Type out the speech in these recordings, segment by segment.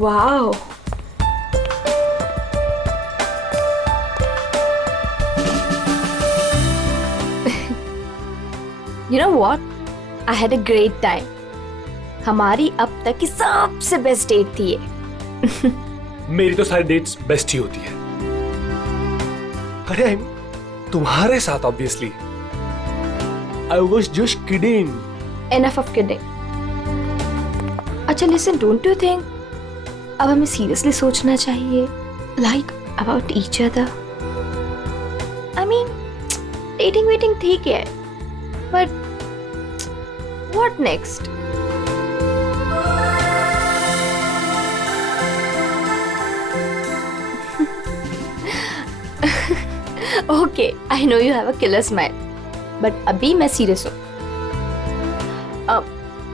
Wow. You know what? I had a great time. हमारी अब तक की सबसे बेस्ट डेट थी ये. मेरी तो सारी डेट्स बेस्ट ही होती है. अरे तुम्हारे साथ obviously. I was just kidding. Enough of kidding. अच्छा listen, don't you think अब हमें seriously सोचना चाहिए like about each other? I mean, dating waiting ठीक है, but what next? Okay, I know you have a killer smile, but अभी मैं serious हूँ.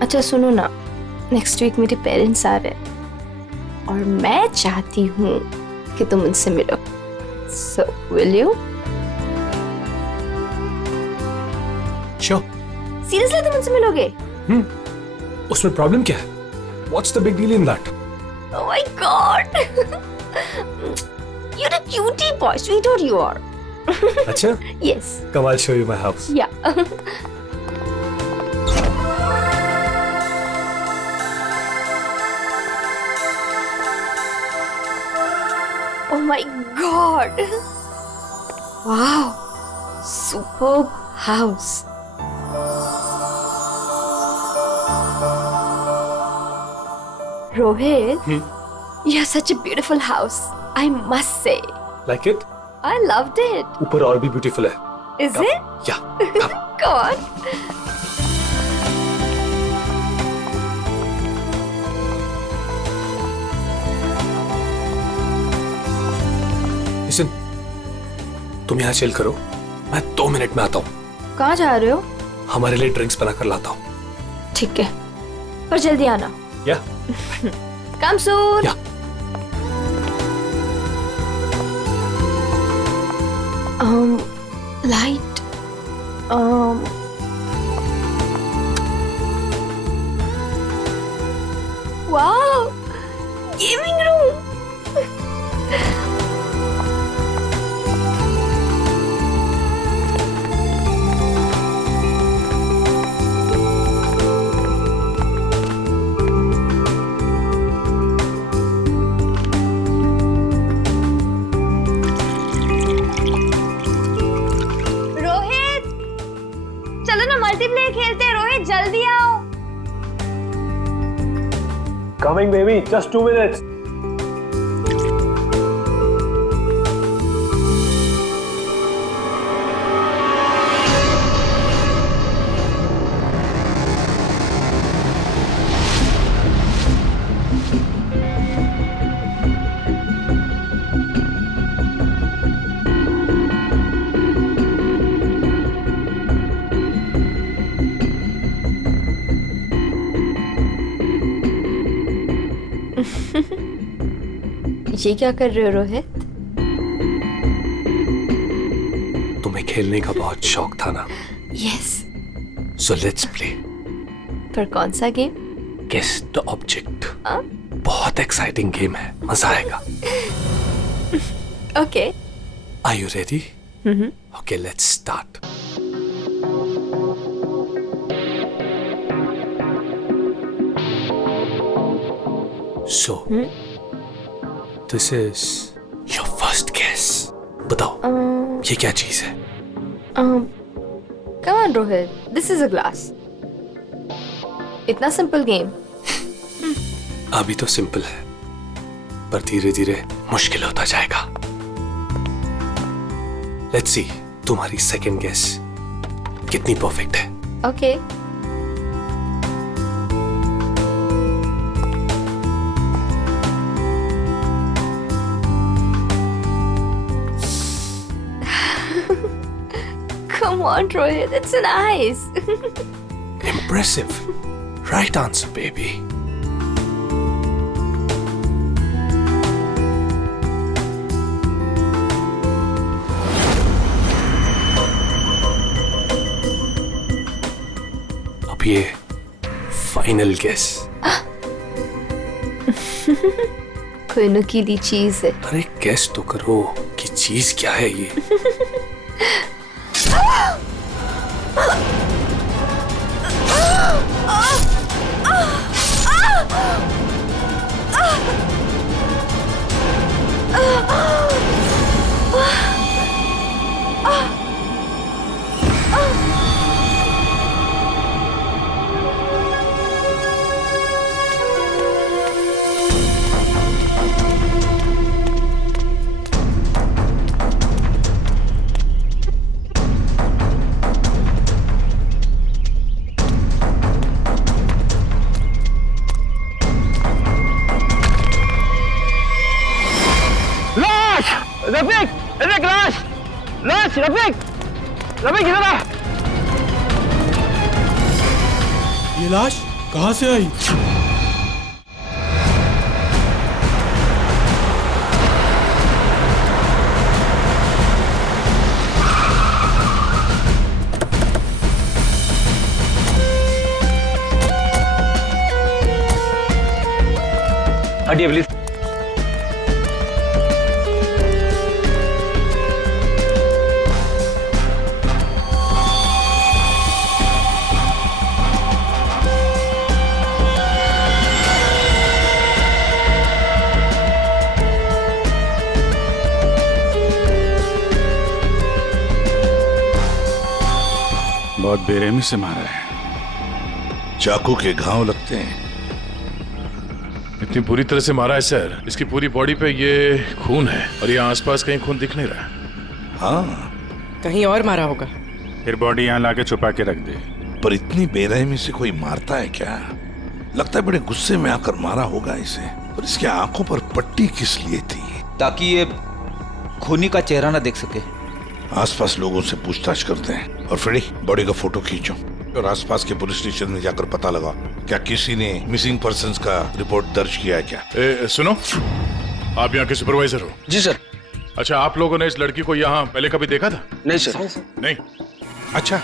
अच्छा सुनो ना, नेक्स्ट वीक मेरे पेरेंट्स आ रहे हैं और मैं चाहती हूँ कि तुम उनसे मिलो. So will you? Sure. Seriously तुम उनसे मिलोगे? उसमें प्रॉब्लम क्या है? What's the big deal in that? Oh my God! You're a cutie boy, sweetheart you are. अच्छा? Yes. Come, I'll show you my house. Yeah. Oh my God! Wow! Superb house. Rohit, you have such a beautiful house. I must say. Like it? I loved it. ऊपर और भी beautiful है. Is it? Yeah. Come. Go on. Listen, तुम यहाँ chill करो. मैं 2 minute में आता हूँ. कहाँ जा रहे हो? हमारे लिए ड्रिंक्स बना कर लाता हूँ. ठीक है, पर जल्दी आना. Yeah. Come soon. Yeah. Light. Wow, gaming room. Rohit, चलो ना मल्टीप्लेयर खेलते हैं. रोहित जल्दी आओ. Coming, baby. Just 2 minutes. ये क्या कर रहे हो रोहित? तुम्हें खेलने का बहुत शौक था ना? Yes. So let's play. पर कौन सा गेम? Guess the object. बहुत एक्साइटिंग गेम है. मजा आएगा. Okay. Are you ready? Okay, let's start. So, this is your first guess. बताओ, ये क्या चीज है? Come on Rohit, this is a glass. इतना सिंपल गेम. अभी तो सिंपल है, पर धीरे धीरे मुश्किल होता जाएगा. Let's see, तुम्हारी सेकंड गेस कितनी परफेक्ट है. Okay. Come on, Rohit, it's nice. Impressive. Right answer, baby. अब ये फाइनल गेस. कोई नुकीली चीज है। अरे गेस तो करो कि चीज क्या है ये। रफीक, रफीक लाश, लाश, रफीक, रफीक इधर आ। ये लाश कहाँ से आई? हटिए प्लीज। बहुत बेरहमी से मारा है। चाकू के घाव लगते हैं। इतनी बुरी तरह से मारा है सर, इसकी पूरी बॉडी पे ये खून है और ये आसपास कहीं खून दिख नहीं रहा। हाँ, कहीं और मारा होगा। फिर बॉडी यहाँ लाके छुपा के रख दे। पर इतनी बेरहमी से कोई मारता है क्या? लगता है बड़े गुस्से में आकर मारा होगा इसे। और इसके आंखों पर पट्टी किस लिए थी? ताकि ये खूनी का चेहरा ना देख सके। आसपास लोगों से पूछताछ करते हैं। और फ्रेडी, बॉडी का फोटो खींचो और आसपास के पुलिस स्टेशन में जाकर पता लगाओ क्या किसी ने मिसिंग पर्संस का रिपोर्ट दर्ज किया है क्या। सुनो, आप यहाँ के सुपरवाइजर हो? जी सर। अच्छा, आप लोगों ने इस लड़की को यहाँ पहले कभी देखा था? नहीं सर। नहीं। अच्छा,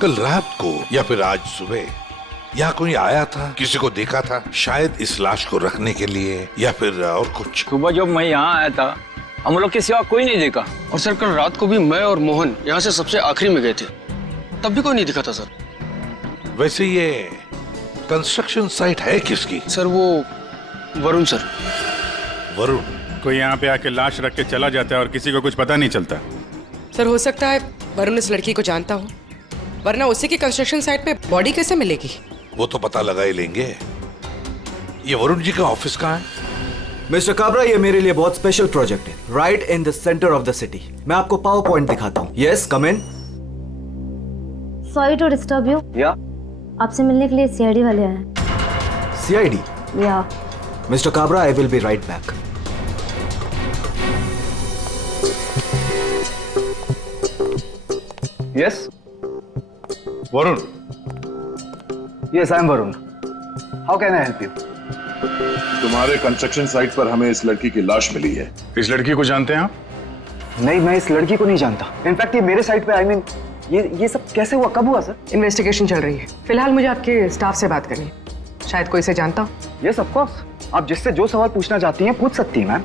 कल रात को या फिर आज सुबह यहाँ कोई आया था, किसी को देखा था? शायद इस लाश को रखने के लिए या फिर और कुछ। सुबह जब मैं यहाँ आया था हम लोग के सिवा कोई नहीं देखा। और सर कल रात को भी मैं और मोहन यहाँ से सबसे आखिरी में गए थे, तब भी कोई नहीं दिखा था सर। वैसे ये कंस्ट्रक्शन साइट है किसकी? सर वो वरुण सर। वरुण? कोई यहाँ पे आके लाश रख के चला जाता है और किसी को कुछ पता नहीं चलता। सर हो सकता है वरुण इस लड़की को जानता हो, वरना उसी की कंस्ट्रक्शन साइट पे बॉडी कैसे मिलेगी? वो तो पता लगा ही लेंगे। ये वरुण जी का ऑफिस कहाँ है? मिस्टर काबरा, ये मेरे लिए बहुत स्पेशल प्रोजेक्ट है, right in the centre of the city. मैं आपको पावर पॉइंट दिखाता हूँ। Yes, come in. Sorry to disturb you. या आपसे मिलने के लिए सीआईडी वाले आए हैं। सीआईडी? या mister Kabra, I will be right back. Yes Varun? Yes I am Varun. How can I help you? तुम्हारे कंस्ट्रक्शन साइट पर हमें इस लड़की की लाश मिली है। इस लड़की को जानते हैं आप? नहीं, मैं इस लड़की को नहीं जानता। इनफैक्ट ये मेरे साइट पे, आई मीन ये सब कैसे हुआ, कब हुआ सर? इन्वेस्टिगेशन चल रही है। फिलहाल मुझे आपके स्टाफ से बात करनी है, शायद कोई इसे जानता हो। यस ऑफ कोर्स, आप जिससे जो सवाल पूछना चाहती हैं पूछ सकती हैं मैम।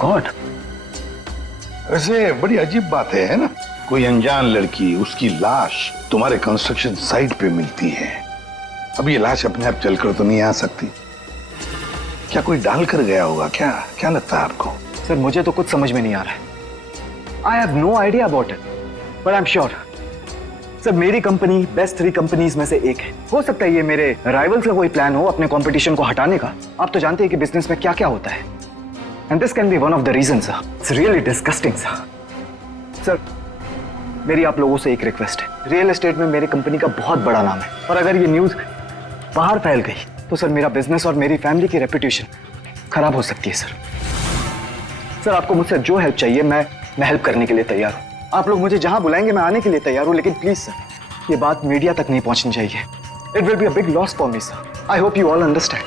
गॉड, वैसे बड़ी अजीब बात है ना? कोई अनजान लड़की, उसकी लाश तुम्हारे कंस्ट्रक्शन साइट पे मिलती है। अब ये लाश अपने आप चलकर तो नहीं आ सकती। क्या कोई डाल कर गया होगा क्या? क्या लगता है आपको? सर मुझे तो कुछ समझ में नहीं आ रहा है। I have no idea about it, but I am sure sir मेरी कंपनी बेस्ट 3 कंपनीज में से एक है। हो सकता है ये मेरे राइवल्स का कोई प्लान हो अपने कंपटीशन को हटाने का। आप तो जानते हैं कि बिजनेस में क्या क्या होता है, and this can be one of the reason sir. It's really disgusting sir. मेरी आप लोगों से एक रिक्वेस्ट है, रियल एस्टेट में मेरी कंपनी का बहुत बड़ा नाम है, और अगर ये न्यूज बाहर फैल गई तो सर मेरा बिजनेस और मेरी फैमिली की रेपुटेशन खराब हो सकती है सर। आपको मुझसे जो हेल्प चाहिए मैं हेल्प करने के लिए तैयार हूँ। आप लोग मुझे जहां बुलाएंगे मैं आने के लिए तैयार हूँ, लेकिन प्लीज सर ये बात मीडिया तक नहीं पहुंचनी चाहिए। It will be a big loss for me sir. I hope you all understand.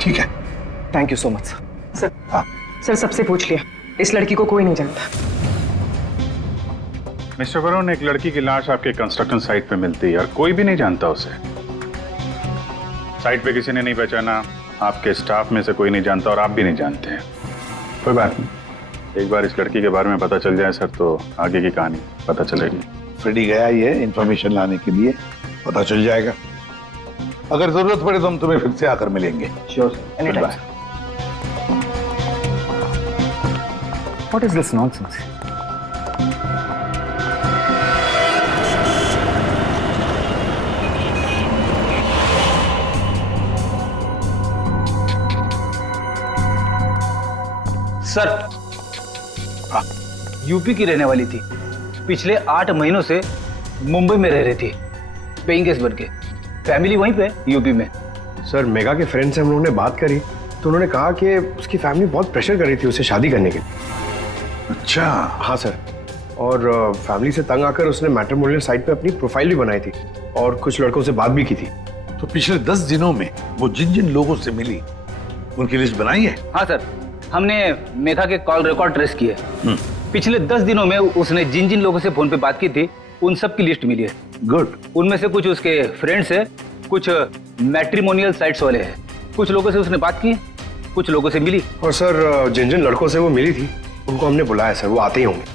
ठीक है, thank you so much sir. Sir सबसे पूछ लिया, इस लड़की को कोई नहीं जानता। मिस्टर वरुण, एक लड़की की लाश आपके कंस्ट्रक्शन साइट पे मिलती है और कोई भी नहीं जानता उसे। साइट पे किसी ने नहीं पहचाना, आपके स्टाफ में से कोई नहीं जानता और आप भी नहीं जानते हैं। कोई बात नहीं, एक बार इस लड़की के बारे में पता चल जाए सर तो आगे की कहानी पता चलेगी। फ्रेडी गया ही है इंफॉर्मेशन लाने के लिए, पता चल जाएगा। अगर जरूरत पड़े तो हम तुम्हें फिर से आकर मिलेंगे। Sure, any time. What is this nonsense? Sir, UP की रहने वाली थी, पिछले 8 महीनों से मुंबई में रह रही थी, पेइंग गेस्ट बन के। फैमिली वहीं पे यूपी में। सर, मेगा के फ्रेंड से हम लोगों ने बात करी तो उन्होंने कहा कि उसकी फैमिली बहुत प्रेशर कर रही थी उसे शादी करने के लिए। अच्छा। हाँ सर, और फैमिली से तंग आकर उसने मैट्रिमोनियल साइट पे अपनी प्रोफाइल भी बनाई थी और कुछ लड़कों से बात भी की थी। तो पिछले 10 दिनों में वो जिन जिन लोगों से मिली उनकी लिस्ट बनाई है? हाँ सर, हमने मेघा के कॉल रिकॉर्ड ट्रेस किए। पिछले 10 दिनों में उसने जिन जिन लोगों से फोन पे बात की थी उन सब की लिस्ट मिली है। गुड। उनमें से कुछ उसके फ्रेंड्स है, कुछ मैट्रिमोनियल साइट्स वाले हैं। कुछ लोगों से उसने बात की, कुछ लोगों से मिली। और सर, जिन जिन लड़कों से वो मिली थी उनको हमने बुलाया सर, वो आते ही होंगे।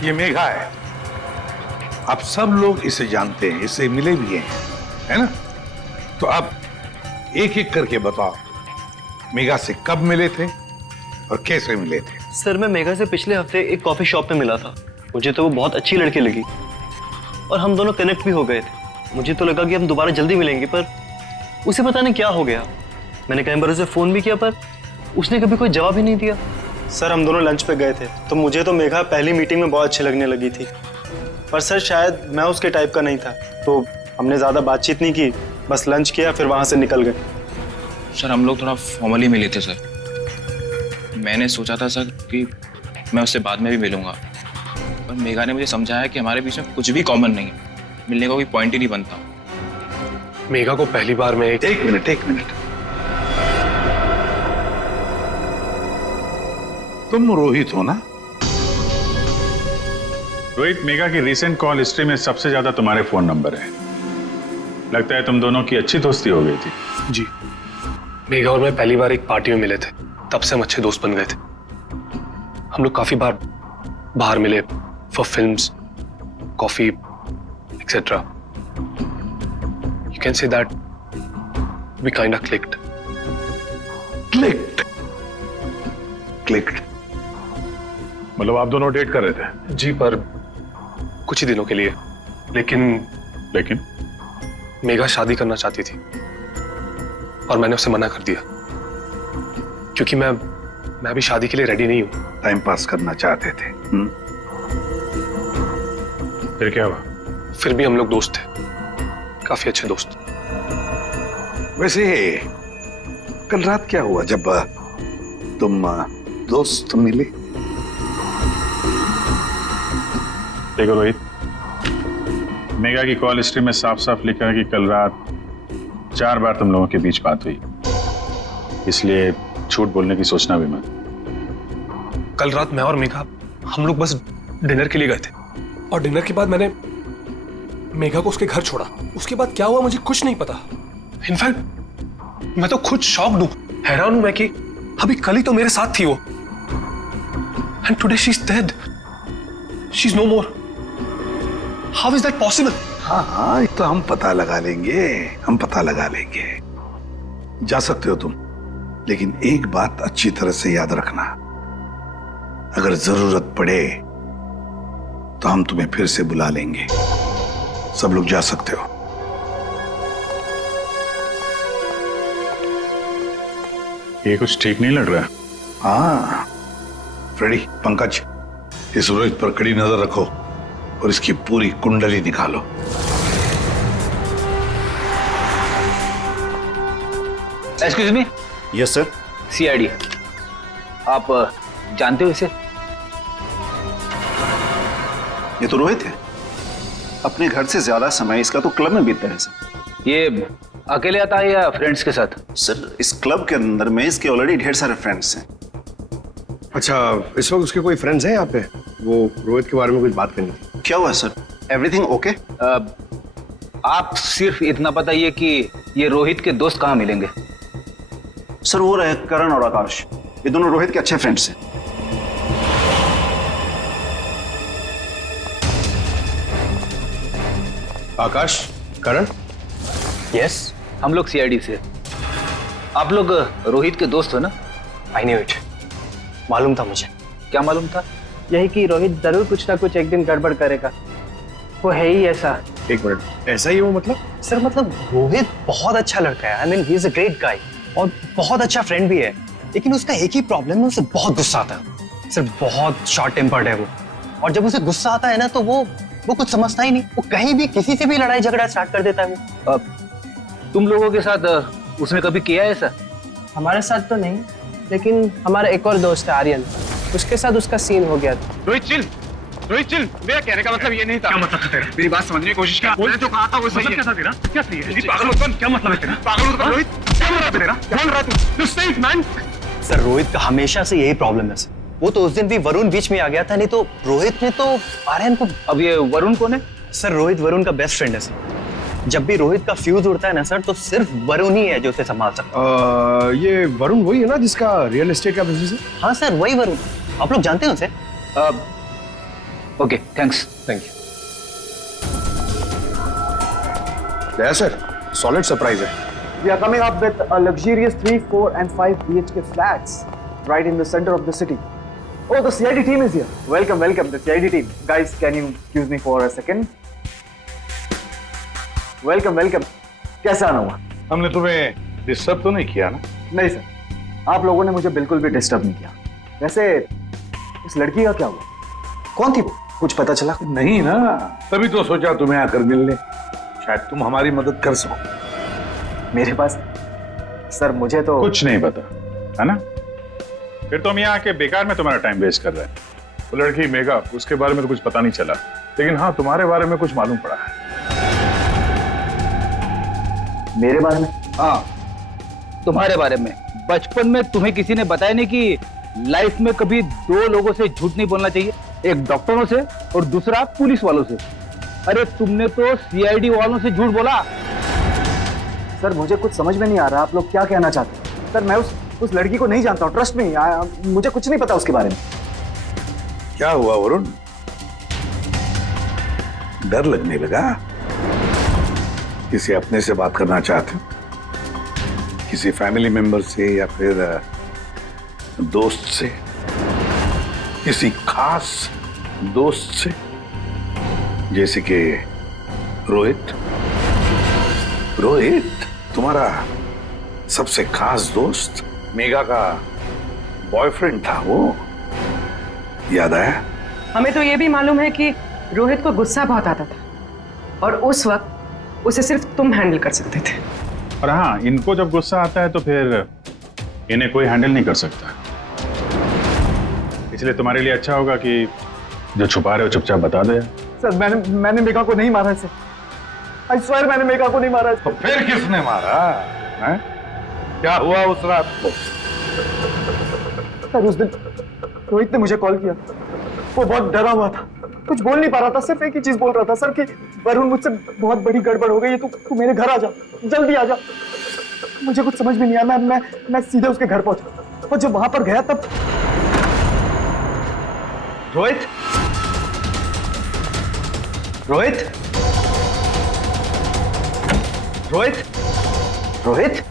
ये मेघा है, आप सब लोग इसे जानते हैं, इससे मिले भी हैं, है ना? तो अब एक एक करके बताओ, मेघा से कब मिले थे और कैसे मिले थे? सर, मैं मेघा से पिछले हफ्ते एक कॉफी शॉप पे मिला था। मुझे तो वो बहुत अच्छी लड़की लगी और हम दोनों कनेक्ट भी हो गए थे। मुझे तो लगा कि हम दोबारा जल्दी मिलेंगे, पर उसे पता नहीं क्या हो गया। मैंने कई बार उसे फोन भी किया पर उसने कभी कोई जवाब ही नहीं दिया। सर, हम दोनों लंच पे गए थे तो मुझे तो मेघा पहली मीटिंग में बहुत अच्छी लगने लगी थी, पर सर शायद मैं उसके टाइप का नहीं था, तो हमने ज़्यादा बातचीत नहीं की, बस लंच किया फिर वहाँ से निकल गए। सर, हम लोग थोड़ा फॉर्मली मिले थे सर। मैंने सोचा था सर कि मैं उससे बाद में भी मिलूंगा, पर मेघा ने मुझे समझाया कि हमारे बीच में कुछ भी कॉमन नहीं है, मिलने का कोई पॉइंट ही नहीं बनता। मेघा को पहली बार में एक मिनट। तुम रोहित हो ना? रोहित, मेघा की रिसेंट कॉल हिस्ट्री में सबसे ज्यादा तुम्हारे फोन नंबर है। लगता है तुम दोनों की अच्छी दोस्ती हो गई थी। जी, मेघा और मैं पहली बार एक पार्टी में मिले थे, तब से हम अच्छे दोस्त बन गए थे। हम लोग काफी बार बाहर मिले for films, coffee etcetera. You can say that we kind of clicked. मतलब आप दोनों डेट कर रहे थे? जी, पर कुछ ही दिनों के लिए। लेकिन मेघा शादी करना चाहती थी और मैंने उसे मना कर दिया क्योंकि मैं भी शादी के लिए रेडी नहीं हूं। टाइम पास करना चाहते थे। फिर क्या हुआ? फिर भी हम लोग दोस्त थे, काफी अच्छे दोस्त। वैसे कल रात क्या हुआ जब तुम दोस्त मिले? देखो रोहित, मेघा की कॉल हिस्ट्री में साफ साफ लिखा है कि कल रात 4 बार तुम लोगों के बीच बात हुई, इसलिए झूठ बोलने की सोचना भी मत। कल रात मैं और मेघा हम लोग बस डिनर के लिए गए थे और डिनर के बाद मैंने मेघा को उसके घर छोड़ा। उसके बाद क्या हुआ मुझे कुछ नहीं पता। इनफैक्ट मैं तो खुद शॉक्ड हूं, हैरान हूं मैं कि अभी कल ही तो मेरे साथ थी वो, and today she is dead, she is no more. How is that possible? हाँ, तो हम पता लगा लेंगे, जा सकते हो तुम, लेकिन एक बात अच्छी तरह से याद रखना, अगर जरूरत पड़े तो हम तुम्हें फिर से बुला लेंगे। सब लोग जा सकते हो। ये कुछ ठीक नहीं लग रहा। हाँ फ्रेडी, पंकज, इस रोहित पर कड़ी नजर रखो और इसकी पूरी कुंडली निकालो। Excuse me. Yes sir. CID, आप जानते हो इसे? ये तो रोहित है, अपने घर से ज्यादा समय इसका तो क्लब में बीतता है सर। ये अकेले आता है या फ्रेंड्स के साथ? सर इस क्लब के अंदर में इसके ऑलरेडी ढेर सारे फ्रेंड्स हैं। अच्छा, इस वक्त उसके कोई फ्रेंड्स हैं यहाँ पे? वो रोहित के बारे में कुछ बात करनी थी। क्या हुआ सर? Everything okay? आप सिर्फ इतना बताइए कि ये रोहित के दोस्त कहाँ मिलेंगे? सर वो रहे करण और आकाश, ये दोनों रोहित के अच्छे फ्रेंड्स हैं। आकाश, करण? यस, हम लोग सीआईडी से। आप लोग रोहित के दोस्त हो ना? आई न्यू इट, मालूम था मुझे। क्या मालूम था? यही कि रोहित जरूर कुछ ना कुछ एक दिन गड़बड़ करेगा, वो है ही ऐसा। एक मिनट, ऐसा ही वो मतलब? सर मतलब रोहित बहुत अच्छा लड़का है, I mean he is a great guy और बहुत अच्छा फ्रेंड भी है, लेकिन उसका एक ही प्रॉब्लम है, उसे बहुत गुस्सा आता है। सर बहुत शॉर्ट टेम्पर्ड है वो, और जब उसे गुस्सा आता है ना तो वो कुछ समझता ही नहीं, वो कहीं भी किसी से भी लड़ाई झगड़ा स्टार्ट कर देता है वो। तुम लोगों के साथ उसने कभी किया है ऐसा? हमारे साथ तो नहीं, लेकिन हमारा एक और दोस्त है आर्यन, उसके साथ उसका सीन हो गया था। रोहित चिल, मेरा कहने का मतलब ये नहीं था। क्या मतलब था तेरा? मेरी बात समझने की कोशिश कर। मैंने तो कहा था वो सही है। क्या था तेरा? क्या सही है? पागल मत बन, क्या मतलब है तेरा? पागल मत बन रोहित, क्या मतलब है तेरा? बोल रहा तू से मैन। सर रोहित का हमेशा से यही प्रॉब्लम है सर, वो तो उस दिन भी वरुण बीच में आ गया था, नहीं तो रोहित ने तो आर्यन को। अब ये वरुण कौन है? सर रोहित वरुण का बेस्ट फ्रेंड है सर, जब भी रोहित का फ्यूज उड़ता है ना सर तो सिर्फ वरुण ही है जो उसे संभाल सकता है। ये वरुण वही है ना जिसका रियल एस्टेट का बिजनेस है? हाँ सर वही वरुण, आप लोग जानते हैं उसे? Okay thanks. Thank you sir, solid surprise है। We are coming up with a luxurious 3, 4 and 5 BHK flats right in the center of the city. Oh, the CID team is here. Welcome, the CID team. Guys, can you excuse me for a second? Welcome. कैसा आना हुआ? हमने तुम्हें disturb तो नहीं किया ना? नहीं सर, आप लोगों ने मुझे बिल्कुल भी डिस्टर्ब नहीं किया। वैसे इस लड़की का क्या हुआ? कौन थी वो? कुछ पता चला? नहीं ना, तभी तो सोचा तुम्हें आकर मिलने, शायद तुम हमारी मदद कर सको। मेरे पास सर मुझे तो कुछ नहीं पता है ना? फिर तुम यहाँ आके बेकार में तुम्हारा टाइम वेस्ट कर रहे हैं। वो लड़की मेघा, उसके बारे में तो कुछ पता नहीं चला, लेकिन हाँ तुम्हारे बारे में कुछ मालूम पड़ा है। मेरे बारे में? हाँ तुम्हारे बारे में। बचपन में तुम्हें किसी ने बताया नहीं कि लाइफ में कभी दो लोगों से झूठ नहीं बोलना चाहिए, एक डॉक्टरों से और दूसरा पुलिस वालों से। अरे तुमने तो सीआईडी वालों से झूठ बोला। सर मुझे कुछ समझ में नहीं आ रहा, आप लोग क्या कहना चाहते हैं? सर मैं उस लड़की को नहीं जानता हूँ, ट्रस्ट मी, मुझे कुछ नहीं पता उसके बारे में। क्या हुआ वरुण, डर लगने लगा? किसी अपने से बात करना चाहते हो? किसी फैमिली मेंबर से या फिर दोस्त से? किसी खास दोस्त से जैसे कि रोहित? रोहित तुम्हारा सबसे खास दोस्त, मेघा का बॉयफ्रेंड था वो, याद आया? हमें तो ये भी मालूम है कि रोहित को गुस्सा बहुत आता था और उस वक्त उसे सिर्फ तुम हैंडल कर सकते थे। और हाँ, इनको जब गुस्सा आता है तो फिर इन्हें कोई हैंडल नहीं कर सकता, इसलिए तुम्हारे लिए अच्छा होगा कि जो छुपा रहे हो चुपचाप बता दो। सर मैंने मेघा को नहीं मारा इसे, आई स्वेयर मैंने मेघा को नहीं मारा इसे। तो फिर किसने मारा है? क्या हुआ उस रात को? सर उस दिन रोहित ने मुझे कॉल किया, वो बहुत डरा हुआ था, कुछ बोल नहीं पा रहा था, सिर्फ एक ही चीज बोल रहा था सर कि वरुण मुझसे बहुत बड़ी गड़बड़ हो गई है, तू मेरे घर आ जा, जल्दी आ जा। मुझे कुछ समझ में नहीं आया, मैं सीधे उसके घर पहुंचा और जब वहां पर गया तब रोहित रोहित रोहित रोहित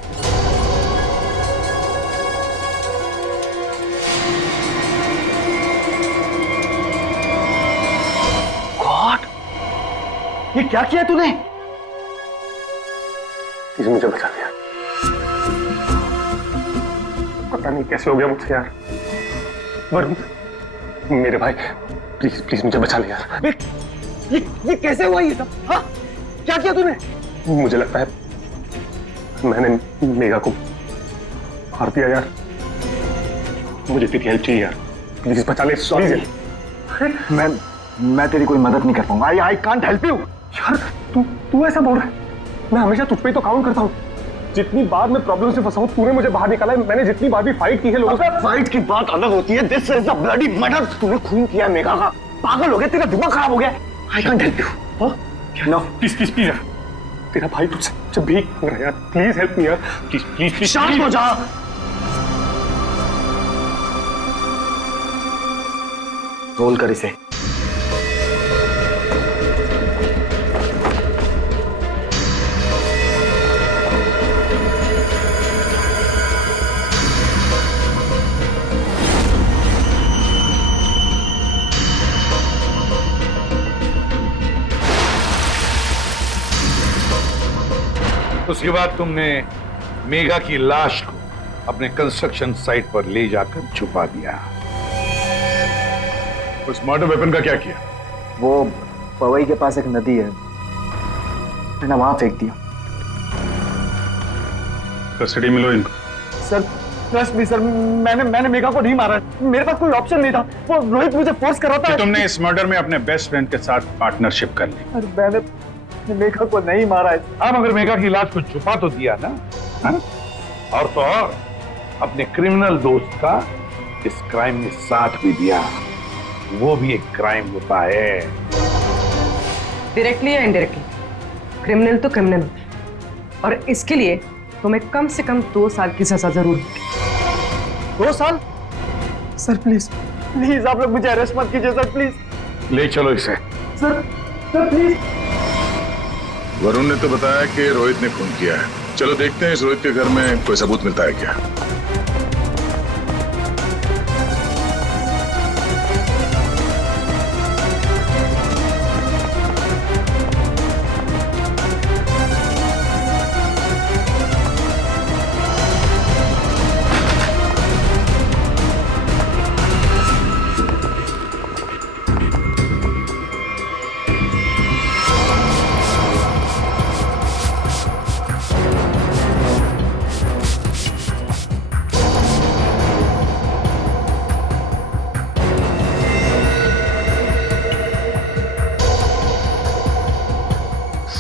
गॉड, ये क्या किया तूने? किसी मुझे बचा दिया, पता नहीं कैसे हो गया मुझसे यार। वरुण मेरे भाई, प्लीज प्लीज मुझे बचा ले यार। ये कैसे हुआ ये सब? हाँ क्या किया तूने? मुझे लगता है मैंने मेघा को मार दिया यार, मुझे तेरी हेल्प चाहिए यार, प्लीज बचा ले। सॉरी मैं तेरी कोई मदद नहीं कर पाऊंगा, आई कांट हेल्प यू। यार तू ऐसा बोल रहा है? मैं हमेशा तुझ पे ही तो काउंट करता हूँ, जितनी बार मैं प्रॉब्लम से फंसा हूं तूने मुझे बाहर निकाला है। मैंने जितनी बार भी फाइट की है लोगों से। फाइट की बात अलग होती है। This is a bloody murder. तूने खून किया मेघा का। पागल हो गया, तेरा दिमाग खराब हो गया। I can't help you. No please please please यार, तेरा भाई तुझसे भीख मांग रहा है यार, प्लीज हेल्प मी यार, प्लीज प्लीज प्लीज। शांत हो जा। रोल कर इसे। उसके बाद तुमने मेघा की लाश को अपने कंस्ट्रक्शन साइट पर ले जाकर छुपा दिया। उस मर्डर वेपन का क्या किया? वो पवई के पास एक नदी है, मैंने वहां फेंक दिया। कस्टडी में लो इनको। सर ट्रस्ट मी सर, मैंने मेघा को नहीं मारा। मेरे पास कोई ऑप्शन नहीं था। वो रोहित मुझे फोर्स कर रहा था। तुमने इस मर्डर में अपने बेस्ट फ्रेंड के साथ पार्टनरशिप कर ली। अरे मैंने मेघा को नहीं मारा है। हाँ, मगर मेघा की लाश को छुपा तो दिया ना। हाँ? और तो और अपने क्रिमिनल दोस्त का इस क्राइम में साथ भी दिया। वो भी एक क्राइम होता है। डायरेक्टली या इनडायरेक्टली, क्रिमिनल तो क्रिमिनल होता है, और इसके लिए तुम्हें कम से कम 2 साल की सजा जरूर होगी। 2 साल? सर प्लीज प्लीज आप लोग मुझे अरेस्ट मत कीजिए सर, प्लीज। ले चलो इसे। Sir please. वरुण ने तो बताया कि रोहित ने खून किया है। चलो देखते हैं इस रोहित के घर में कोई सबूत मिलता है क्या।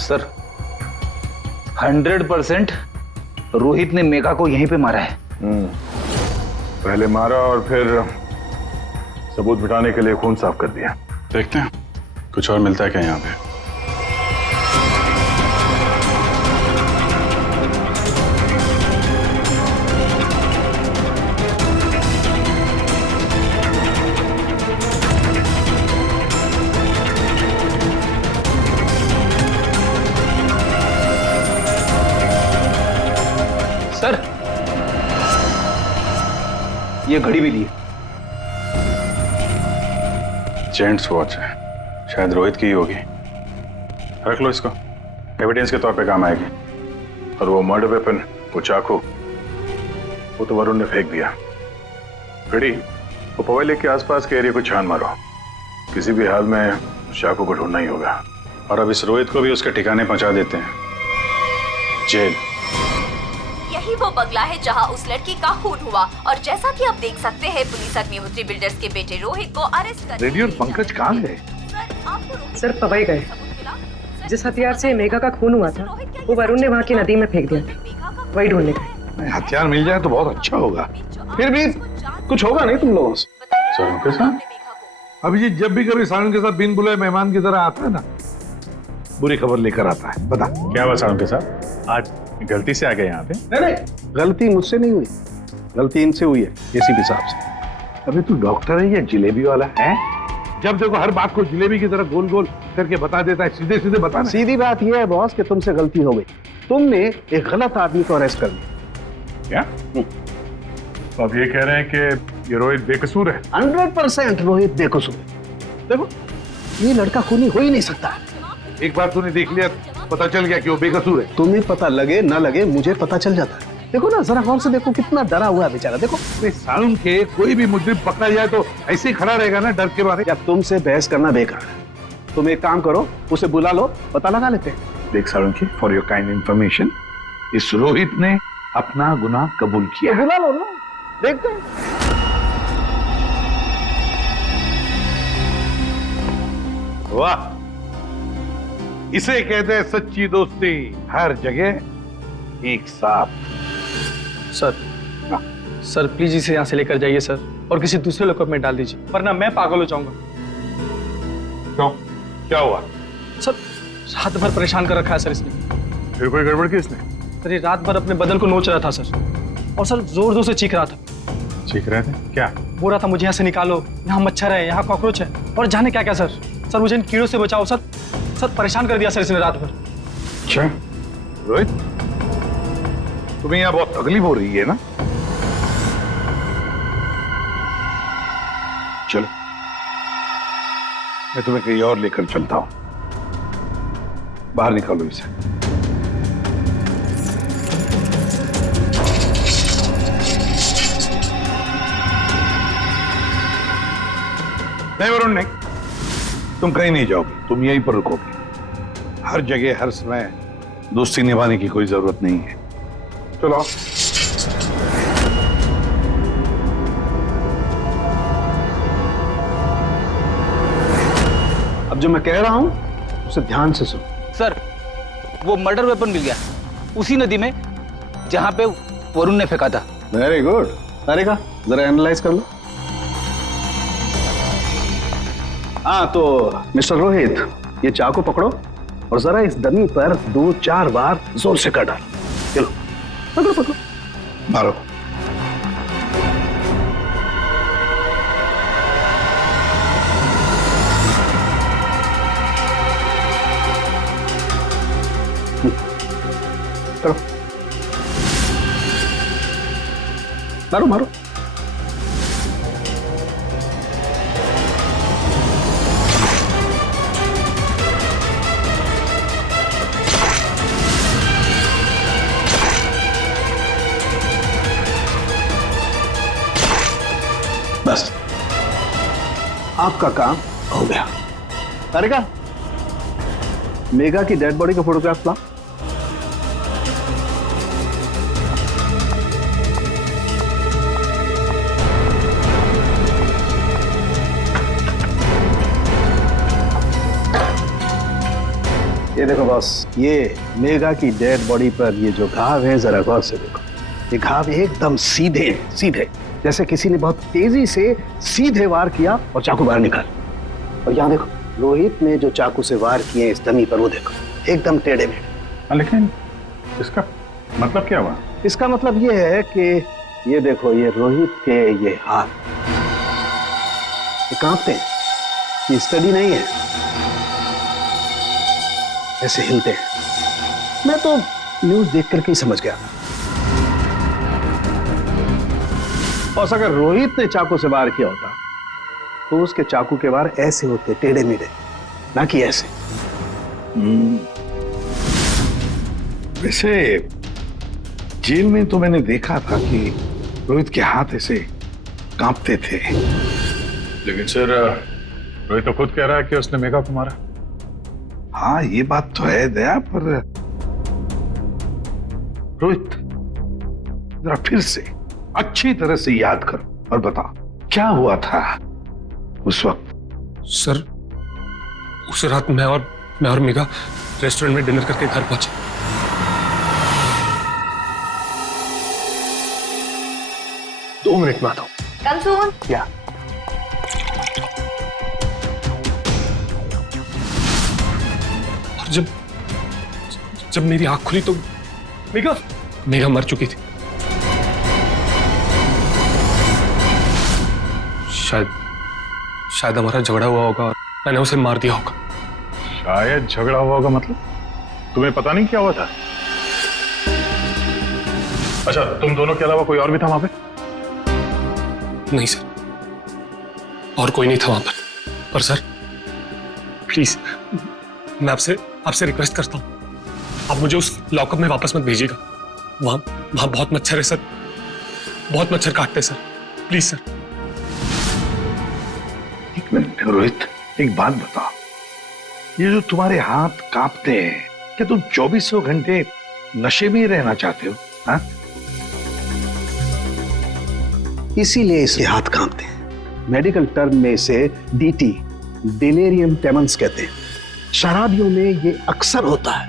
सर 100% रोहित ने मेघा को यहीं पे मारा है। पहले मारा और फिर सबूत मिटाने के लिए खून साफ कर दिया। देखते हैं कुछ और मिलता है क्या यहाँ पे। सर ये घड़ी भी ली है। जेंट्स वॉच है, शायद रोहित की ही होगी। रख लो इसको, एविडेंस के तौर पे काम आएगी। और वो मर्डर वेपन, वो चाकू, वो तो वरुण ने फेंक दिया। घड़ी, वो पवई लेक के आसपास के एरिया को छान मारो। किसी भी हाल में उस चाकू को ढूंढना ही होगा। और अब इस रोहित को भी उसके ठिकाने पहुंचा देते हैं, जेल। यही वो बंगला है जहां उस लड़की का खून हुआ। और जैसा कि आप देख सकते हैं, पुलिस अग्निहोत्री बिल्डर्स के बेटे रोहित को अरेस्ट कर। रेडी और पंकज कहाँ गए? सर पवई गए। जिस हथियार से मेघा का खून हुआ था वो वरुण ने वहाँ की नदी में फेंक दिया था, वही ढूंढने गए। हथियार मिल जाए तो बहुत अच्छा होगा। फिर भी कुछ होगा नहीं तुम लोगों से। सारुण के साथ? अभिजीत जब भी कभी सारुण के साथ बिन बुलाए मेहमान की तरह आता है ना, बुरी खबर लेकर आता है। बता क्या हुआ सारुण के साथ? आज गलती से आ गए यहाँ पे? नहीं, गलती मुझसे नहीं हुई, गलती इनसे हुई है एसीपी साहब से। अबे तू डॉक्टर है या जिलेबी वाला है? जब देखो हर बात को जिलेबी की तरह गोल गोल करके बता देता है। सीधे सीधे बता। सीधी बात यह है बॉस कि तुमसे गलती हो गई। तुमने एक गलत आदमी को अरेस्ट कर लिया। क्या? तो अब ये कह रहे हैं कि ये रोहित बेकसूर है? 100% रोहित बेकसूर है। देखो ये लड़का खूनी हो ही नहीं सकता। एक बार तूने देख लिया, पता चल गया कि वो बेकसूर है। तुम्हें पता लगे ना लगे, मुझे पता चल जाता है। देखो ना, जरा गौर से देखो, कितना डरा हुआ है बेचारा। देखो सारुण के कोई भी मुजरिम पकड़ा जाए तो ऐसे ही खड़ा रहेगा ना, डर के मारे। या तुमसे बहस करना बेकार है। तुम एक काम करो, उसे बुला लो, पता लगा लेते हैं। देख सारुण की, फॉर योर काइंड इंफॉर्मेशन, इस रोहित ने अपना गुनाह कबूल किया। बुला लो ना, देखते हैं। वाह, इसे कहते हैं सच्ची दोस्ती। हर जगह एक साथ। सर सर प्लीज इसे यहाँ से लेकर जाइए सर, और किसी दूसरे लॉकअप में डाल दीजिए, वरना मैं पागल हो जाऊंगा। क्यों, क्या हुआ? सर रात भर परेशान कर रखा है सर इसने। फिर कोई गड़बड़ की इसने? सर ये रात भर अपने बदन को नोच रहा था सर, और सर जोर जोर से चीख रहा था। चीख रहे थे क्या? बोल रहा था मुझे यहाँ से निकालो, यहाँ मच्छर है, यहाँ कॉकरोच है, और जाने क्या क्या सर। सर मुझे इन कीड़ों से बचाओ सर। सर परेशान कर दिया सर इसने रात भर। अच्छा रोहित, तुम्हें यहाँ बहुत तकलीफ हो रही है ना? चलो मैं तुम्हें कहीं और लेकर चलता हूं। बाहर निकालो इसे। नहीं वरुण नहीं, तुम कहीं नहीं जाओगे, तुम यहीं पर रुकोगे। हर जगह हर समय दोस्ती निभाने की कोई जरूरत नहीं है। चलो आओ। अब जो मैं कह रहा हूं उसे ध्यान से सुनो। सर वो मर्डर वेपन मिल गया उसी नदी में जहां पे वरुण ने फेंका था। Very good. अरे का जरा एनालाइज कर लो। हाँ तो मिस्टर रोहित, ये चाकू पकड़ो और जरा इस डमी पर 2-4 बार जोर से कर डालो। चलो पकड़ो पकड़ो, मारो। करो, मारो मारो। बस आपका काम हो गया। तारिका, मेघा की डेड बॉडी का फोटोग्राफ ला। ये देखो बॉस, ये मेघा की डेड बॉडी पर ये जो घाव है जरा गौर से देखो। ये घाव एकदम सीधे सीधे, जैसे किसी ने बहुत तेजी से सीधे वार किया और चाकू बाहर निकाल। और यहाँ देखो, रोहित ने जो चाकू से वार किए इस डमी पर, वो देखो एकदम टेढ़े मेढ़े। लेकिन इसका मतलब क्या हुआ? इसका मतलब ये है कि ये देखो, ये रोहित के ये हाथ ये कांपते हैं, ये स्टडी नहीं है, ऐसे हिलते हैं। मैं तो न्यूज देख करके ही समझ गया था। और अगर रोहित ने चाकू से वार किया होता तो उसके चाकू के वार ऐसे होते, टेढ़े मेढ़े, ना कि ऐसे। वैसे जेल में तो मैंने देखा था कि रोहित के हाथ ऐसे कांपते थे। लेकिन सर रोहित तो खुद कह रहा है कि उसने मेघा को मारा। हाँ ये बात तो है दया, पर रोहित जरा फिर से अच्छी तरह से याद करो और बताओ क्या हुआ था उस वक्त। सर उस रात मैं और मेघा रेस्टोरेंट में डिनर करके घर पहुंचे। दो मिनट में आता हूं। कल सुन क्या? और जब मेरी आंख खुली तो मेघा मर चुकी थी। शायद हमारा झगड़ा हुआ होगा और मैंने उसे मार दिया होगा। शायद झगड़ा हुआ होगा मतलब? तुम्हें पता नहीं क्या हुआ था? अच्छा, तुम दोनों के अलावा कोई और भी था वहां पे? नहीं सर, और कोई नहीं था वहां पर सर प्लीज मैं आपसे रिक्वेस्ट करता हूं, आप मुझे उस लॉकअप में वापस मत भेजिएगा। वहां बहुत मच्छर है सर, बहुत मच्छर काटते हैं सर, प्लीज सर। एक मिनट रोहित, एक बात बताओ, ये जो तुम्हारे हाथ कांपते हैं, क्या तुम 2400 घंटे नशे में ही रहना चाहते हो? हाँ? इसीलिए इसके हाथ कांपते हैं। मेडिकल टर्म में इसे डीटी, डिलेरियम ट्रेमेंस कहते हैं। शराबियों में ये अक्सर होता है,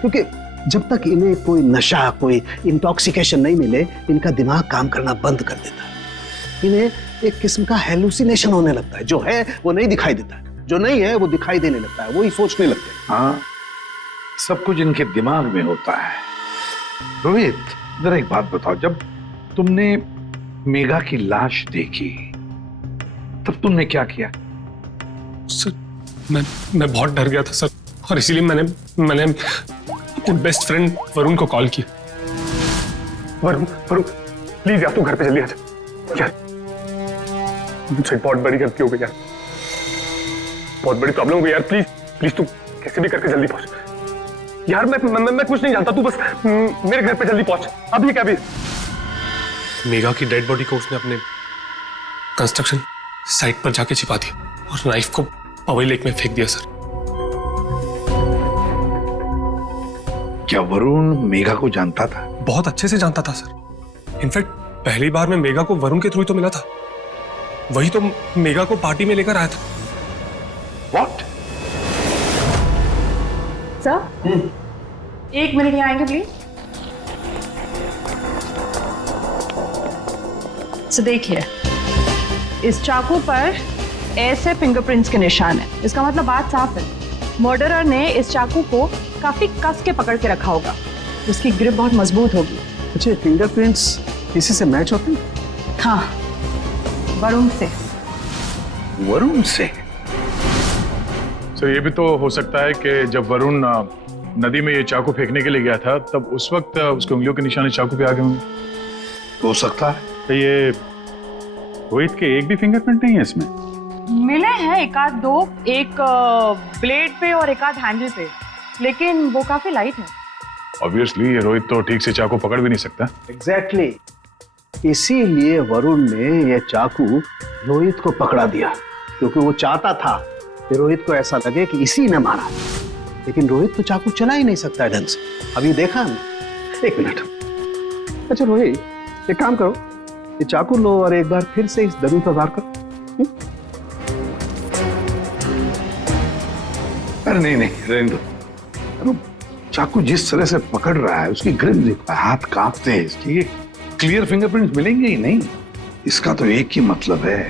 क्योंकि जब तक इन्हें कोई नशा, कोई इंटॉक्सिकेशन नहीं मिले, इनका दिमाग काम करना बंद कर देता है। इन्हें एक किस्म का हेलुसिनेशन होने लगता है। जो है वो नहीं दिखाई देता है, जो नहीं है वो दिखाई देने लगता है, वही सोचने लगते हैं। हाँ, सब कुछ इनके दिमाग में होता है। रोहित, जरा एक बात बताओ, जब तुमने मेघा की लाश देखी तब तुमने क्या किया? सर, मैं बहुत डर गया था सर, और इसीलिए मैंने अपने बेस्ट फ्रेंड वरुण को कॉल किया। वरुण, प्लीज यार तू घर पे जल्दी आ जा यार। मुझसे बहुत बड़ी गलती हो गई यार, बहुत बड़ी प्रॉब्लम हो गई यार। प्लीज तू कैसे भी करके जल्दी पहुंच यार। मैं कुछ नहीं जानता, तू बस मेरे घर पे जल्दी पहुंच, अभी क्या भी। मेघा की डेड बॉडी को उसने अपने कंस्ट्रक्शन साइट पर जाके छिपा दिया और नाइफ को पवई लेक में फेंक दिया सर। क्या वरुण मेघा को जानता था? बहुत अच्छे से जानता था सर। इनफैक्ट पहली बार मैं मेघा को वरुण के थ्रू तो मिला था, वही तो मेघा को पार्टी में लेकर आया था। What? सर, 1 मिनट यहाँ आएंगे प्लीज। तो देखिए, इस चाकू पर ऐसे फिंगरप्रिंट्स के निशान है। इसका मतलब बात साफ है, मर्डरर ने इस चाकू को काफी कस के पकड़ के रखा होगा। उसकी ग्रिप बहुत मजबूत होगी। अच्छा, फिंगरप्रिंट्स किसी से मैच होते हैं? हाँ, वरुण से। वरुण से? सर, ये भी तो हो सकता है कि जब वरुण नदी में ये चाकू फेंकने के लिए गया था, तब उस वक्त उसकी उंगलियों के निशान चाकू पे आ गए होंगे। हो सकता है। तो ये रोहित के एक भी फिंगरप्रिंट नहीं है इसमें? मिले हैं एक आध दो, एक ब्लेड पे और एक आध हैंडल पे, लेकिन वो काफी लाइट है। ऑब्वियसली ये रोहित तो ठीक से चाकू पकड़ भी नहीं सकता। एग्जैक्टली, इसीलिए वरुण ने यह चाकू रोहित को पकड़ा दिया, क्योंकि वो चाहता था कि रोहित को ऐसा लगे कि इसी ने मारा। लेकिन रोहित तो चाकू चला ही नहीं सकता ढंग से। अभी देखा हमने। 1 मिनट। अच्छा रोहित, एक काम करो, ये चाकू लो और एक बार फिर से इस दरी पर वार करो। अरे नहीं, रहने दो। चाकू जिस तरह से पकड़ रहा है, उसकी ग्रिप देखो, हाथ कांपते हैं इसके, ये क्लियर फिंगरप्रिंट्स मिलेंगे ही नहीं। इसका तो एक ही मतलब है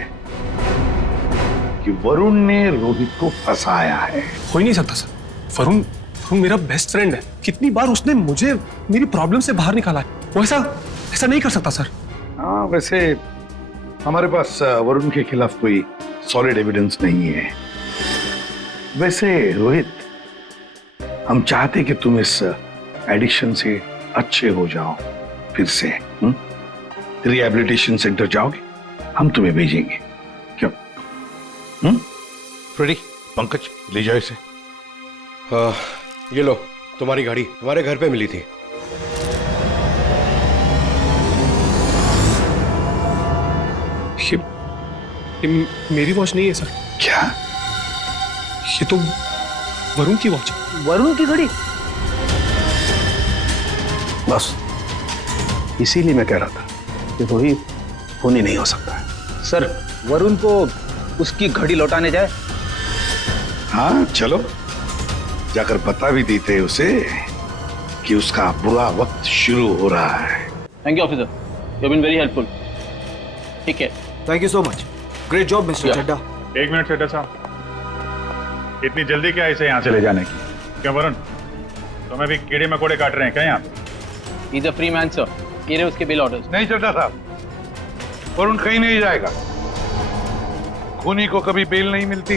कि वरुण ने रोहित को फंसाया है। हो ही नहीं सकता सर। वरुण मेरा बेस्ट फ्रेंड है। कितनी बार उसने मुझे मेरी प्रॉब्लम से बाहर निकाला है। वो ऐसा नहीं कर सकता सर। हाँ, वैसे हमारे पास वरुण के खिलाफ कोई सॉलिड एविडेंस नहीं है। वैसे रोहित, हम चाहते कि तुम इस एडिक्शन से अच्छे हो जाओ, फिर से रिहैबिलिटेशन सेंटर जाओगे, हम तुम्हें भेजेंगे। क्यों? फ्रेडी, पंकज, ले जाओ इसे। ये लो, तुम्हारी गाड़ी हमारे घर पे मिली थी। ये मेरी वॉच नहीं है सर। क्या? ये तो वरुण की वॉच है। वरुण की घड़ी? बस इसीलिए मैं कह रहा था कि रोहित खूनी नहीं हो सकता है। सर, वरुण को उसकी घड़ी लौटाने जाए? हाँ चलो, जाकर बता भी देते उसे कि उसका बुरा वक्त शुरू हो रहा है। Thank you officer, you been very helpful. ठीक है, thank you so much. Great job mister Chadha. 1 minute Chadha साहब, इतनी जल्दी क्या इसे यहाँ से ले जाने की? क्यों वरुण, तुम्हें भी कीड़े मकोड़े काट रहे हैं क्या यहाँ? He's a free man, sir. ये रहे उसके बिल ऑर्डर्स। नहीं चड्ढा साहब, वरुण कहीं नहीं जाएगा। खूनी को कभी बेल नहीं मिलती।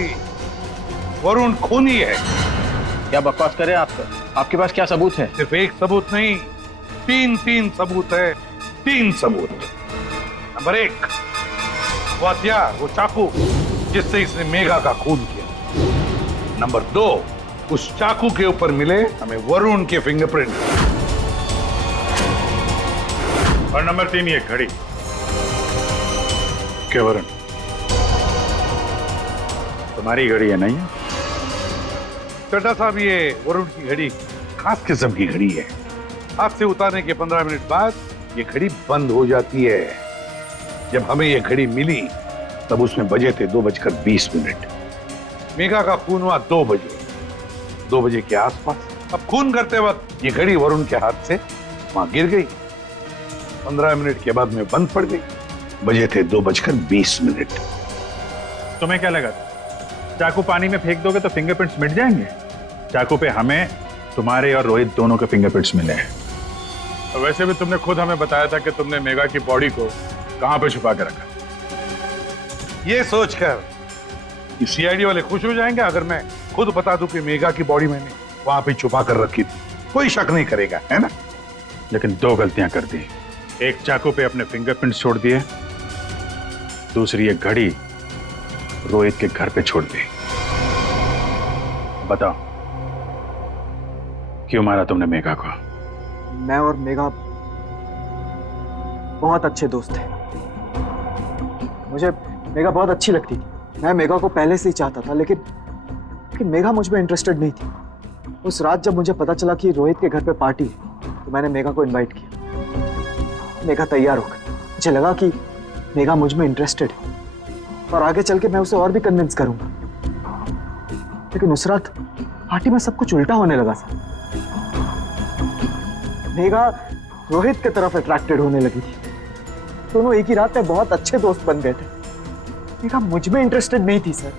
वरुण खूनी है। क्या बकवास कर रहे हैं आप सर? आपके पास क्या सबूत है? सिर्फ एक सबूत नहीं, तीन सबूत है। 3 सबूत। नंबर 1, वो हथियार, वो चाकू जिससे इसने मेघा का खून किया। नंबर 2, उस चाकू के ऊपर मिले हमें वरुण के फिंगरप्रिंट। और नंबर 3, ये घड़ी। क्या वरुण, तुम्हारी घड़ी है नहीं है? चड्ढा साहब, ये वरुण की घड़ी खास किस्म की घड़ी है। हाथ से उतारने के 15 मिनट बाद ये घड़ी बंद हो जाती है। जब हमें ये घड़ी मिली तब उसमें बजे थे 2:20। मेघा का खून हुआ 2 बजे। 2 बजे के आसपास अब खून करते वक्त ये घड़ी वरुण के हाथ से वहां गिर गई। 15 मिनट के बाद में बंद पड़ गई। बजे थे 2:20। तुम्हें क्या लगा चाकू पानी में फेंक दोगे तो फिंगरप्रिंट्स मिट जाएंगे? चाकू पे हमें, तुम्हारे और रोहित दोनों के फिंगरप्रिंट्स मिले हैं। और वैसे भी तुमने खुद हमें बताया था कि तुमने मेघा की बॉडी को कहां पे छुपा के रखा। ये सोचकर कि सीआईडी वाले खुश हो जाएंगे अगर मैं खुद बता दूं कि मेघा की बॉडी मैंने वहां पे छुपा कर रखी थी, कोई शक नहीं करेगा, है ना? लेकिन 2 गलतियां कर दी। एक चाकू पे अपने फिंगरप्रिंट्स छोड़ दिए, दूसरी एक घड़ी रोहित के घर पे छोड़ दी। बताओ क्यों मारा तुमने मेघा को? मैं और मेघा बहुत अच्छे दोस्त थे। मुझे मेघा बहुत अच्छी लगती थी। मैं मेघा को पहले से ही चाहता था, लेकिन मेघा मुझ में इंटरेस्टेड नहीं थी। उस रात जब मुझे पता चला कि रोहित के घर पे पार्टी है तो मैंने मेघा को इनवाइट किया। मेघा तैयार हो गई। मुझे लगा कि मेघा मुझ में इंटरेस्टेड है और आगे चल के मैं उसे और भी कन्विंस करूंगा। लेकिन उस रात पार्टी में सब कुछ उल्टा होने लगा सर। मेघा रोहित की तरफ अट्रैक्टेड होने लगी थी। दोनों एक ही रात में बहुत अच्छे दोस्त बन गए थे। मेघा मुझ में इंटरेस्टेड नहीं थी सर।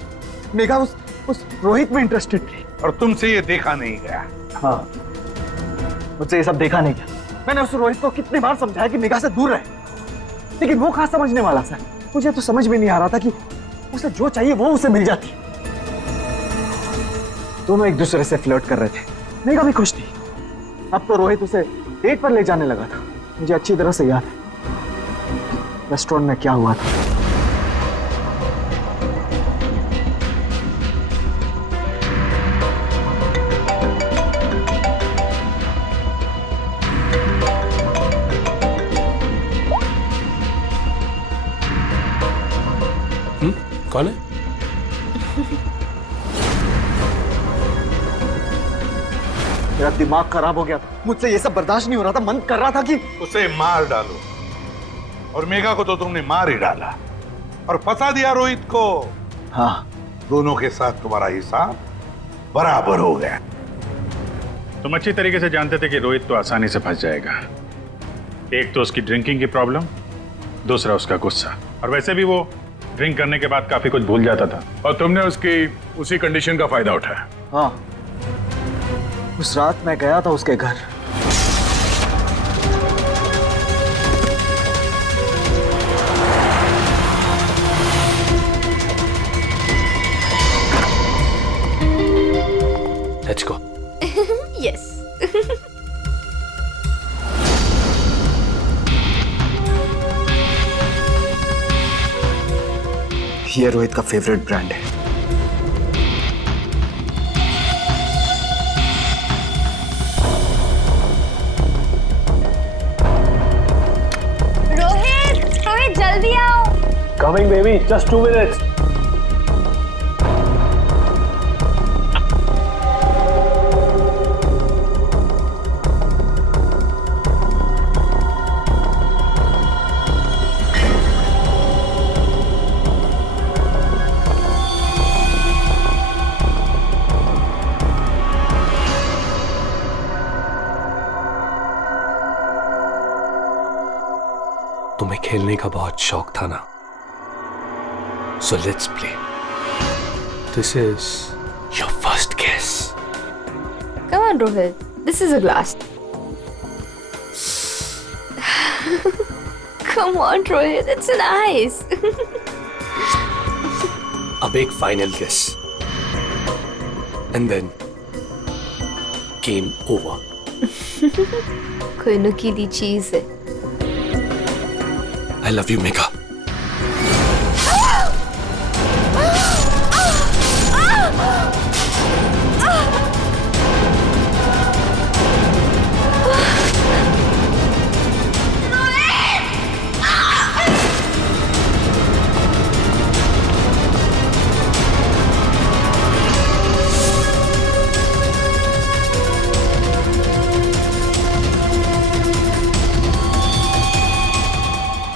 मेघा उस रोहित में इंटरेस्टेड थी। और तुमसे ये देखा नहीं गया? हाँ, मुझसे ये सब देखा नहीं गया। मैंने उस रोहित को कितनी बार समझाया कि मेघा से दूर रहे, लेकिन वो कहाँ समझने वाला सर। मुझे तो समझ में नहीं आ रहा था कि उसे जो चाहिए वो उसे मिल जाती। दोनों एक दूसरे से फ्लर्ट कर रहे थे। मेघा भी खुश थी। अब तो रोहित उसे डेट पर ले जाने लगा था। मुझे अच्छी तरह से याद है रेस्टोरेंट में क्या हुआ था। कौन है? मेरा दिमाग खराब हो गया था। मुझसे ये सब बर्दाश्त नहीं हो रहा था। मन कर रहा था कि उसे मार डालो। और मेघा को तो तुमने मार ही डाला और फंसा दिया रोहित को। हाँ, दोनों के साथ तुम्हारा हिसाब बराबर हो गया। तुम अच्छी तरीके से जानते थे कि रोहित तो आसानी से फंस जाएगा। एक तो उसकी ड्रिंकिंग की प्रॉब्लम, दूसरा उसका गुस्सा। और वैसे भी वो ड्रिंक करने के बाद काफी कुछ भूल जाता था। और तुमने उसकी उसी कंडीशन का फायदा उठाया। हाँ, उस रात मैं गया था उसके घर। Let's go. Yes. ये रोहित का फेवरेट ब्रांड है। रोहित जल्दी आओ। Coming baby, just 2 minutes. तुम्हें खेलने का बहुत शौक था ना, so let's play. This is your first kiss. Come on, Rohit. This is a glass. Come on, Rohit. It's nice. अब एक फाइनल किस and then game over. कोई नुकीली चीज है। I love you, Megha.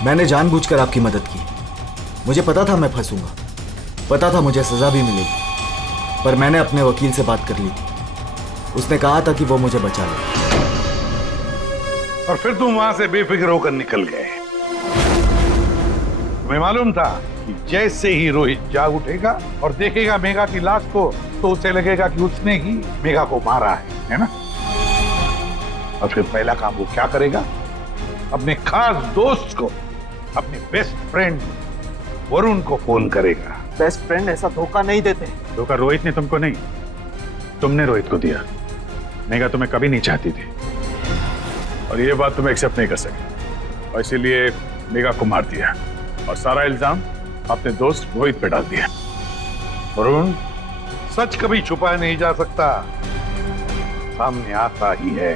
मैंने जानबूझकर आपकी मदद की। मुझे पता था मैं फंसूंगा, पता था मुझे सजा भी मिलेगी, पर मैंने अपने वकील से बात कर ली थी। उसने कहा था कि वो मुझे बचा ले। और फिर तुम वहां से बेफिक्र होकर निकल गए। तुम्हें मालूम था कि जैसे ही रोहित जाग उठेगा और देखेगा मेघा की लाश को तो उसे लगेगा कि उसने ही मेघा को मारा है ना? और फिर पहला काम वो क्या करेगा? अपने खास दोस्त को, अपने बेस्ट फ्रेंड वरुण को फोन करेगा। बेस्ट फ्रेंड ऐसा धोखा नहीं देते। धोखा रोहित ने तुमको नहीं, तुमने रोहित को दिया। मेघा तुम्हें कभी नहीं चाहती थी और ये बात तुम एक्सेप्ट नहीं कर सके और इसीलिए मेघा को मार दिया और सारा इल्जाम अपने दोस्त रोहित पे डाल दिया। वरुण, सच कभी छुपाया नहीं जा सकता, सामने आता ही है।